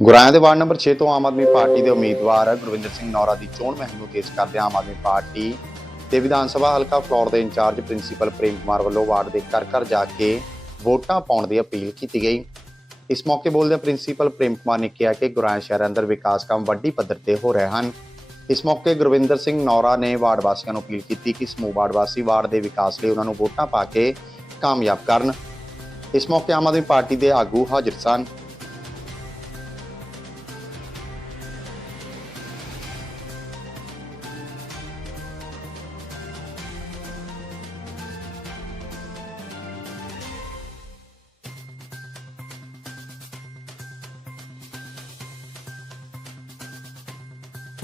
ਗੁਰਾਇਆ ਦੇ ward number 6 ਤੋਂ ਆਮ Aadmi party ਦੇ ਉਮੀਦਵਾਰ ਗੁਰਵਿੰਦਰ ਸਿੰਘ ਨੌਰਾ ਦੀ ਚੋਣ ਮੁਹਿੰਮ ਨੂੰ ਤੇਜ਼ ਕਰਦੇ ਆਮ ਆਦਮੀ ਪਾਰਟੀ ਤੇ ਵਿਧਾਨ ਸਭਾ ਹਲਕਾ ਫਲੋਰ ਦੇ ਇੰਚਾਰਜ ਪ੍ਰਿੰਸੀਪਲ ਪ੍ਰੇਮ ਕੁਮਾਰ ਵੱਲੋਂ ਵਾਰਡ ਦੇ ਘਰ ਘਰ ਜਾ ਕੇ ਵੋਟਾਂ ਪਾਉਣ ਦੀ ਅਪੀਲ ਕੀਤੀ ਗਈ। ਇਸ ਮੌਕੇ ਬੋਲਦਿਆਂ ਪ੍ਰਿੰਸੀਪਲ ਪ੍ਰੇਮ ਕੁਮਾਰ ਨੇ ਕਿਹਾ ਕਿ ਗੁਰਾਇਆ ਸ਼ਹਿਰ ਅੰਦਰ ਵਿਕਾਸ ਕੰਮ ਵੱਡੀ ਪੱਧਰ ਤੇ ਹੋ ਰਹੇ ਹਨ। ਇਸ ਮੌਕੇ ਗੁਰਵਿੰਦਰ ਸਿੰਘ ਨੌਰਾ ਨੇ ਵਾਰਡ ਵਾਸੀਆਂ ਨੂੰ ਅਪੀਲ ਕੀਤੀ ਕਿ ਸਮੂਹ ਵਾਰਡ ਵਾਸੀ ਵਾਰਡ ਦੇ ਵਿਕਾਸ ਲਈ ਉਹਨਾਂ ਨੂੰ ਵੋਟਾਂ ਪਾ ਕੇ ਕਾਮਯਾਬ ਕਰਨ। ਇਸ ਮੌਕੇ ਆਮ ਆਦਮੀ ਪਾਰਟੀ ਦੇ ਆਗੂ ਹਾਜ਼ਰ ਸਨ।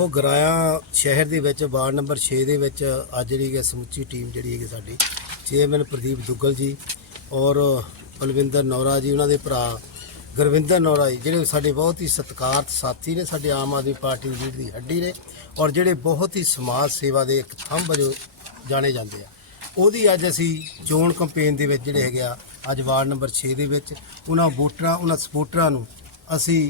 ਉਹ ਗਰਾਇਆ ਸ਼ਹਿਰ ਦੇ ਵਿੱਚ, ਵਾਰਡ ਨੰਬਰ 6 ਦੇ ਵਿੱਚ ਅੱਜ ਜਿਹੜੀ ਹੈ ਸਮੁੱਚੀ ਟੀਮ ਜਿਹੜੀ ਹੈਗੀ ਸਾਡੀ, ਚੇਅਰਮੈਨ ਪ੍ਰਦੀਪ ਦੁੱਗਲ ਜੀ ਔਰ ਬਲਵਿੰਦਰ ਨੌਰਾ ਜੀ, ਉਹਨਾਂ ਦੇ ਭਰਾ ਗੁਰਵਿੰਦਰ ਨੌਰਾ ਜੀ, ਜਿਹੜੇ ਸਾਡੇ ਬਹੁਤ ਹੀ ਸਤਿਕਾਰਤ ਸਾਥੀ ਨੇ, ਸਾਡੇ ਆਮ ਆਦਮੀ ਪਾਰਟੀ ਦੀ ਦੀ ਹੱਡੀ ਨੇ ਔਰ ਜਿਹੜੇ ਬਹੁਤ ਹੀ ਸਮਾਜ ਸੇਵਾ ਦੇ ਇੱਕ ਥੰਮ ਵਜੋਂ ਜਾਣੇ ਜਾਂਦੇ ਆ। ਉਹਦੀ ਅੱਜ ਅਸੀਂ ਚੋਣ ਕੰਪੇਨ ਦੇ ਵਿੱਚ ਜਿਹੜੇ ਹੈਗੇ ਆ, ਅੱਜ ਵਾਰਡ ਨੰਬਰ 6 ਦੇ ਵਿੱਚ, ਉਹਨਾਂ ਵੋਟਰਾਂ, ਉਹਨਾਂ ਸਪੋਰਟਰਾਂ ਨੂੰ ਅਸੀਂ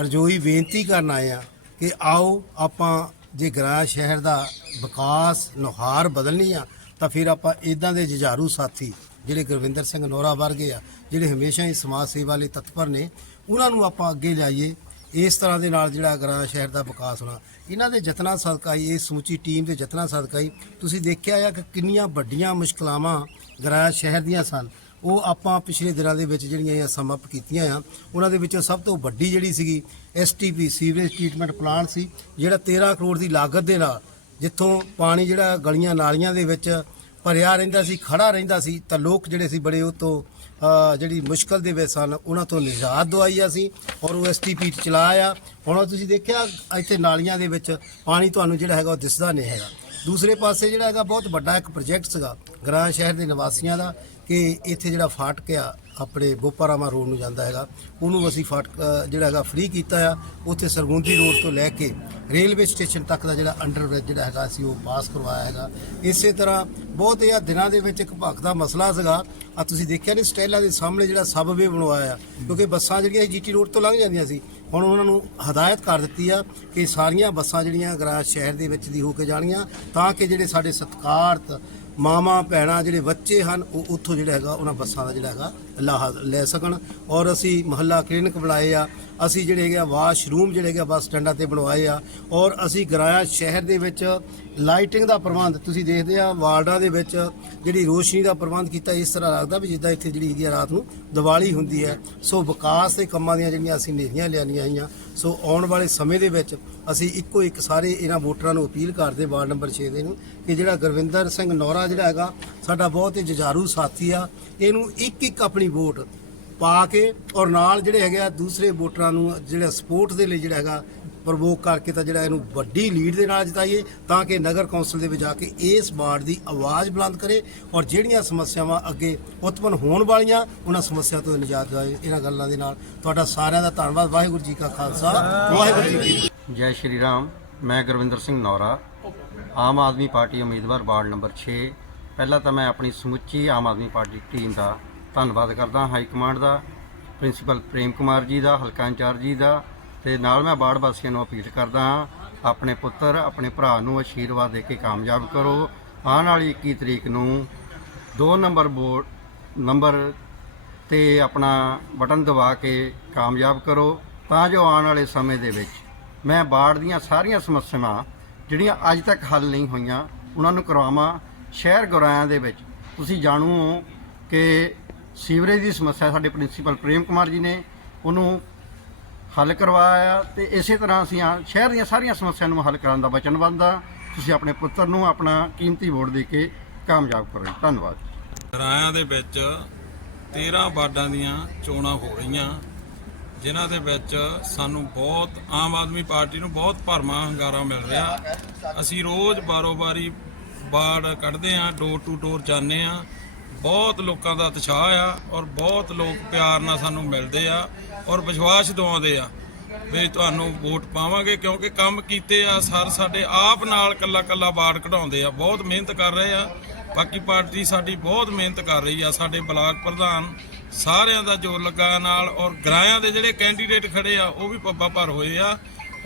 ਅਰਜ਼ੋਈ ਬੇਨਤੀ ਕਰਨ ਆਏ ਆ ਕਿ ਆਓ ਆਪਾਂ ਜੇ ਗ੍ਰਾਮ ਸ਼ਹਿਰ ਦਾ ਵਿਕਾਸ ਨੁਹਾਰ ਬਦਲਣੀ ਆ, ਤਾਂ ਫਿਰ ਆਪਾਂ ਇਦਾਂ ਦੇ ਜੁਝਾਰੂ ਸਾਥੀ ਜਿਹੜੇ ਗੁਰਵਿੰਦਰ ਸਿੰਘ ਨੋਰਾ ਵਰਗੇ ਆ, ਜਿਹੜੇ ਹਮੇਸ਼ਾ ਹੀ ਸਮਾਜ ਸੇਵਾ ਲਈ ਤਤਪਰ ਨੇ, ਉਹਨਾਂ ਨੂੰ ਆਪਾਂ ਅੱਗੇ ਲਿਆਈਏ। ਇਸ ਤਰ੍ਹਾਂ ਦੇ ਨਾਲ ਜਿਹੜਾ ਗ੍ਰਾਮ ਸ਼ਹਿਰ ਦਾ ਵਿਕਾਸ ਹੋਣਾ। ਇਹਨਾਂ ਦੇ ਯਤਨਾਂ ਸਦਕਾ ਹੀ, ਇਹ ਸਮੁੱਚੀ ਟੀਮ ਦੇ ਯਤਨਾਂ ਸਦਕਾ ਹੀ ਤੁਸੀਂ ਦੇਖਿਆ ਆ ਕਿ ਕਿੰਨੀਆਂ ਵੱਡੀਆਂ ਮੁਸ਼ਕਲਾਵਾਂ ਗ੍ਰਾਮ ਸ਼ਹਿਰ ਦੀਆਂ ਸਨ। ਉਹ ਆਪਾਂ ਪਿਛਲੇ ਦਿਨਾਂ ਦੇ ਵਿੱਚ ਜਿਹੜੀਆਂ ਇਹ ਸਮਾਪਤ ਕੀਤੀਆਂ ਆ, ਉਹਨਾਂ ਦੇ ਵਿੱਚੋਂ ਸਭ ਤੋਂ ਵੱਡੀ ਜਿਹੜੀ ਸੀਗੀ ਐਸਟੀਪੀ ਸੀਵਰੇਜ ਟ੍ਰੀਟਮੈਂਟ ਪਲਾਂਟ ਸੀ, ਜਿਹੜਾ 13 ਕਰੋੜ ਦੀ ਲਾਗਤ ਦੇ ਨਾਲ ਜਿੱਥੋਂ ਪਾਣੀ ਜਿਹੜਾ ਗਲੀਆਂ ਨਾਲੀਆਂ ਦੇ ਵਿੱਚ ਭਰਿਆ ਰਹਿੰਦਾ ਸੀ ਖੜਾ ਰਹਿੰਦਾ ਸੀ, ਤਾਂ ਲੋਕ ਜਿਹੜੇ ਸੀ ਬੜੇ ਉਹ ਤੋਂ ਜਿਹੜੀ ਮੁਸ਼ਕਲ ਦੇ ਵਿੱਚ ਸਨ, ਉਹਨਾਂ ਤੋਂ ਨਿਜਾਤ ਦਵਾਈ ਅਸੀਂ ਔਰ ਉਹ ਐਸਟੀਪੀ ਚਲਾਇਆ ਹੁਣ ਤੁਸੀਂ ਦੇਖਿਆ, ਇੱਥੇ ਨਾਲੀਆਂ ਦੇ ਵਿੱਚ ਪਾਣੀ ਤੁਹਾਨੂੰ ਜਿਹੜਾ ਹੈਗਾ ਉਹ ਦਿਸਦਾ ਨਹੀਂ ਹੈਗਾ। ਦੂਸਰੇ ਪਾਸੇ ਜਿਹੜਾ ਹੈਗਾ ਬਹੁਤ ਵੱਡਾ ਇੱਕ ਪ੍ਰੋਜੈਕਟ ਸੀਗਾ ਗ੍ਰਾਂ ਸ਼ਹਿਰ ਦੇ ਨਿਵਾਸੀਆਂ ਦਾ ਕਿ ਇੱਥੇ ਜਿਹੜਾ ਫਾਟਕ ਆ, ਆਪਣੇ ਬੋਪਾਰਾਮਾ ਰੋਡ ਨੂੰ ਜਾਂਦਾ ਹੈਗਾ, ਉਹਨੂੰ ਅਸੀਂ ਫਾਟਕ ਜਿਹੜਾ ਹੈਗਾ ਫ੍ਰੀ ਕੀਤਾ ਆ। ਉੱਥੇ ਸਰਗੁੰਦੀ ਰੋਡ ਤੋਂ ਲੈ ਕੇ ਰੇਲਵੇ ਸਟੇਸ਼ਨ ਤੱਕ ਦਾ ਜਿਹੜਾ ਅੰਡਰਬ੍ਰਿਜ ਜਿਹੜਾ ਹੈਗਾ ਅਸੀਂ ਉਹ ਪਾਸ ਕਰਵਾਇਆ ਹੈਗਾ। ਇਸੇ ਤਰ੍ਹਾਂ ਬਹੁਤ ਇਹ ਦਿਨਾਂ ਦੇ ਵਿੱਚ ਇੱਕ ਭਖ ਦਾ ਮਸਲਾ ਸੀਗਾ। ਆ ਤੁਸੀਂ ਦੇਖਿਆ ਨਹੀਂ, ਸਟੈਲਾ ਦੇ ਸਾਹਮਣੇ ਜਿਹੜਾ ਸਬਵੇ ਬਣਵਾਇਆ ਆ, ਕਿਉਂਕਿ ਬੱਸਾਂ ਜਿਹੜੀਆਂ ਜੀਟੀ ਰੋਡ ਤੋਂ ਲੰਘ ਜਾਂਦੀਆਂ ਸੀ। ਹੁਣ ਉਹਨਾਂ ਨੂੰ ਹਦਾਇਤ ਕਰ ਦਿੱਤੀ ਆ ਕਿ ਸਾਰੀਆਂ ਬੱਸਾਂ ਜਿਹੜੀਆਂ ਗ੍ਰਾਮ ਸ਼ਹਿਰ ਦੇ ਵਿੱਚ ਦੀ ਹੋ ਕੇ ਜਾਣੀਆਂ, ਤਾਂ ਕਿ ਜਿਹੜੇ ਸਾਡੇ ਸਤਿਕਾਰਤ ਮਾਮਾ ਭੈਣਾਂ ਜਿਹੜੇ ਬੱਚੇ ਹਨ, ਉਹ ਉੱਥੋਂ ਜਿਹੜਾ ਹੈਗਾ, ਉਹਨਾਂ ਬੱਸਾਂ ਦਾ ਜਿਹੜਾ ਹੈਗਾ, ਲਾਹਾ ਲੈ ਸਕਣ। ਔਰ ਅਸੀਂ ਮਹੱਲਾ ਕਲੀਨਿਕ ਬੁਲਾਏ ਆ। ਅਸੀਂ ਜਿਹੜੇ ਹੈਗੇ ਆ ਵਾਸ਼ਰੂਮ ਜਿਹੜੇ ਹੈਗੇ ਆ ਬੱਸ ਸਟੈਂਡਾਂ ਤੇ ਬਣਵਾਏ ਆ ਔਰ ਅਸੀਂ ਗਰਾਇਆ ਸ਼ਹਿਰ ਦੇ ਵਿੱਚ ਲਾਈਟਿੰਗ ਦਾ ਪ੍ਰਬੰਧ, ਤੁਸੀਂ ਦੇਖਦੇ ਆ ਵਾਰਡਾਂ ਦੇ ਵਿੱਚ ਜਿਹੜੀ ਰੋਸ਼ਨੀ ਦਾ ਪ੍ਰਬੰਧ ਕੀਤਾ, ਇਸ ਤਰ੍ਹਾਂ ਲੱਗਦਾ ਵੀ ਜਿੱਦਾਂ ਇੱਥੇ ਜਿਹੜੀ ਹੈਗੀ ਆ ਰਾਤ ਨੂੰ ਦੀਵਾਲੀ ਹੁੰਦੀ ਹੈ। ਸੋ ਵਿਕਾਸ ਦੇ ਕੰਮਾਂ ਦੀਆਂ ਜਿਹੜੀਆਂ ਅਸੀਂ ਨੇਰੀਆਂ ਲਿਆਨੀਆਂ ਆਈਆਂ ਸੋ ਆਉਣ ਵਾਲੇ ਸਮੇਂ ਦੇ ਵਿੱਚ ਅਸੀਂ ਇੱਕੋ ਇੱਕ ਸਾਰੇ ਇਹਨਾਂ ਵੋਟਰਾਂ ਨੂੰ ਅਪੀਲ ਕਰਦੇ ਵਾਰਡ ਨੰਬਰ 6 ਦੇ ਨੂੰ ਕਿ ਜਿਹੜਾ ਗੁਰਵਿੰਦਰ ਸਿੰਘ ਨੌਰਾ ਜਿਹੜਾ ਹੈਗਾ, ਸਾਡਾ ਬਹੁਤ ਹੀ ਜੁਝਾਰੂ ਸਾਥੀ ਆ, ਇਹਨੂੰ ਇੱਕ ਇੱਕ ਆਪਣੀ ਵੋਟ ਪਾ ਕੇ ਔਰ ਨਾਲ ਜਿਹੜੇ ਹੈਗੇ ਆ ਦੂਸਰੇ ਵੋਟਰਾਂ ਨੂੰ ਜਿਹੜਾ ਸਪੋਰਟ ਦੇ ਲਈ ਜਿਹੜਾ ਹੈਗਾ ਪ੍ਰਵੋਕ ਕਰਕੇ ਤਾਂ ਜਿਹੜਾ ਇਹਨੂੰ ਵੱਡੀ ਲੀਡ ਦੇ ਨਾਲ ਜਿਤਾਈਏ ਤਾਂ ਕਿ ਨਗਰ ਕੌਂਸਲ ਦੇ ਵਿੱਚ ਜਾ ਕੇ ਇਸ ਵਾਰਡ ਦੀ ਆਵਾਜ਼ ਬੁਲੰਦ ਕਰੇ ਔਰ ਜਿਹੜੀਆਂ ਸਮੱਸਿਆਵਾਂ ਅੱਗੇ ਉਤਪੰਨ ਹੋਣ ਵਾਲੀਆਂ ਉਹਨਾਂ ਸਮੱਸਿਆ ਤੋਂ ਨਿਜਾਤ ਦਿਵਾਏ ਇਹਨਾਂ ਗੱਲਾਂ ਦੇ ਨਾਲ। ਤੁਹਾਡਾ ਸਾਰਿਆਂ ਦਾ ਧੰਨਵਾਦ। ਵਾਹਿਗੁਰੂ ਜੀ ਕਾ ਖਾਲਸਾ। ਵਾਹਿਗੁਰੂ ਜੀ ਕੀ ਫਤਿਹ। ਜੈ ਸ਼੍ਰੀ ਰਾਮ। ਮੈਂ ਗੁਰਵਿੰਦਰ ਸਿੰਘ ਨੌਰਾ, ਆਮ ਆਦਮੀ ਪਾਰਟੀ ਉਮੀਦਵਾਰ ਵਾਰਡ ਨੰਬਰ 6 ਪਹਿਲਾਂ ਤਾਂ ਮੈਂ ਆਪਣੀ ਸਮੁੱਚੀ ਆਮ ਆਦਮੀ ਪਾਰਟੀ ਟੀਮ ਦਾ ਧੰਨਵਾਦ ਕਰਦਾ ਹਾਈ ਕਮਾਂਡ ਦਾ, ਪ੍ਰਿੰਸੀਪਲ ਪ੍ਰੇਮ ਕੁਮਾਰ ਜੀ ਦਾ, ਹਲਕਾ ਇੰਚਾਰਜ ਜੀ ਦਾ, ਤੇ ਨਾਲ ਮੈਂ ਵਾਰਡ ਵਾਸੀਆਂ ਨੂੰ ਅਪੀਲ ਕਰਦਾ ਹਾਂ, ਆਪਣੇ ਪੁੱਤਰ, ਆਪਣੇ ਭਰਾ ਨੂੰ ਆਸ਼ੀਰਵਾਦ ਦੇ ਕੇ ਕਾਮਯਾਬ ਕਰੋ। ਆਉਣ ਵਾਲੀ 21 ਤਰੀਕ ਨੂੰ 2 ਨੰਬਰ ਬੋਰਡ, ਨੰਬਰ ਤੇ ਆਪਣਾ ਬਟਨ ਦਬਾ ਕੇ ਕਾਮਯਾਬ ਕਰੋ। ਤਾਂ ਜੋ ਆਉਣ ਵਾਲੇ ਸਮੇਂ ਦੇ ਵਿੱਚ ਮੈਂ ਬਾੜ ਦੀਆਂ ਸਾਰੀਆਂ ਸਮੱਸਿਆਵਾਂ, ਜਿਹੜੀਆਂ ਅੱਜ ਤੱਕ ਹੱਲ ਨਹੀਂ ਹੋਈਆਂ, ਉਹਨਾਂ ਨੂੰ ਕਰਵਾਵਾਂ। ਸ਼ਹਿਰ ਗੁਰਾਇਆਂ ਦੇ ਵਿੱਚ ਤੁਸੀਂ ਜਾਣੂ ਹੋ ਕਿ ਸੀਵਰੇਜ ਦੀ ਸਮੱਸਿਆ ਸਾਡੇ ਪ੍ਰਿੰਸੀਪਲ ਪ੍ਰੇਮ ਕੁਮਾਰ ਜੀ ਨੇ ਉਹਨੂੰ ਹੱਲ ਕਰਵਾਇਆ ਤੇ ਇਸੇ ਤਰ੍ਹਾਂ ਅਸੀਂ ਆ- ਸ਼ਹਿਰ ਦੀਆਂ ਸਾਰੀਆਂ ਸਮੱਸਿਆਵਾਂ ਨੂੰ ਹੱਲ ਕਰਨ ਦਾ ਵਚਨਬੱਧ ਹਾਂ ਤੁਸੀਂ ਆਪਣੇ ਪੁੱਤਰ ਨੂੰ ਆਪਣਾ ਕੀਮਤੀ ਵੋਟ ਦੇ ਕੇ ਕਾਮਯਾਬ ਕਰੋ। ਧੰਨਵਾਦ। ਰਾਇਆਂ ਦੇ ਵਿੱਚ 13 ਵਾਰਡਾਂ ਦੀਆਂ ਚੋਣਾਂ ਹੋ ਰਹੀਆਂ। ਜਿਨ੍ਹਾਂ ਦੇ ਵਿੱਚ ਸਾਨੂੰ ਬਹੁਤ ਆਮ ਆਦਮੀ ਪਾਰਟੀ ਨੂੰ ਬਹੁਤ ਭਰਮਾ ਹੰਗਾਰਾ ਮਿਲ ਰਿਹਾ। ਅਸੀਂ ਰੋਜ਼ ਬਾਰੋ-ਬਾਰੀ ਵਾਰਡ ਕੱਢਦੇ ਆਂ ਡੋਰ ਟੂ ਡੋਰ ਜਾਂਦੇ ਆਂ ਬਹੁਤ ਲੋਕਾਂ ਦਾ ਉਤਸ਼ਾਹ ਆ ਔਰ ਬਹੁਤ ਲੋਕ ਪਿਆਰ ਨਾਲ ਸਾਨੂੰ ਮਿਲਦੇ ਆ ਔਰ ਵਿਸ਼ਵਾਸ ਦਿਵਾਉਂਦੇ ਆ ਵੀ ਤੁਹਾਨੂੰ ਵੋਟ ਪਾਵਾਂਗੇ ਕਿਉਂਕਿ ਕੰਮ ਕੀਤੇ ਆ, ਸਰ ਸਾਡੇ ਆਪ ਨਾਲ ਕੱਲਾ ਕੱਲਾ ਵਾਰਡ ਕਢਾਉਂਦੇ ਆ, ਬਹੁਤ ਮਿਹਨਤ ਕਰ ਰਹੇ ਆ। ਬਾਕੀ ਪਾਰਟੀ ਸਾਡੀ ਬਹੁਤ ਮਿਹਨਤ ਕਰ ਰਹੀ ਆ, ਸਾਡੇ ਬਲਾਕ ਪ੍ਰਧਾਨ ਸਾਰਿਆਂ ਦਾ ਜੋਰ ਲੱਗਾ ਨਾਲ ਔਰ ਗਰਾਇਆਂ ਦੇ ਜਿਹੜੇ ਕੈਂਡੀਡੇਟ ਖੜੇ ਆ, ਉਹ ਵੀ ਪੱਬਾ ਭਰ ਹੋਏ ਆ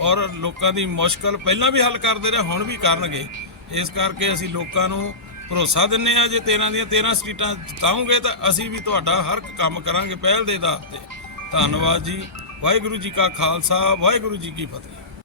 ਔਰ ਲੋਕਾਂ ਦੀ ਮੁਸ਼ਕਲ ਪਹਿਲਾਂ ਵੀ ਹੱਲ ਕਰਦੇ ਰਹੇ, ਹੁਣ ਵੀ ਕਰਨਗੇ। ਇਸ ਕਰਕੇ ਅਸੀਂ ਲੋਕਾਂ ਨੂੰ ਭਰੋਸਾ ਦਿੰਨੇ ਆ, ਜੇ 13 ਦੀਆਂ 13 ਸੀਟਾਂ ਜਿਤਾਉਂਗੇ ਤਾਂ ਅਸੀਂ ਵੀ ਤੁਹਾਡਾ ਹਰ ਇੱਕ ਕੰਮ ਕਰਾਂਗੇ ਪਹਿਲ ਦੇ ਆਧਾਰ ਤੇ। ਧੰਨਵਾਦ ਜੀ। ਵਾਹਿਗੁਰੂ ਜੀ ਕਾ ਖਾਲਸਾ, ਵਾਹਿਗੁਰੂ ਜੀ ਕੀ ਫਤਿਹ।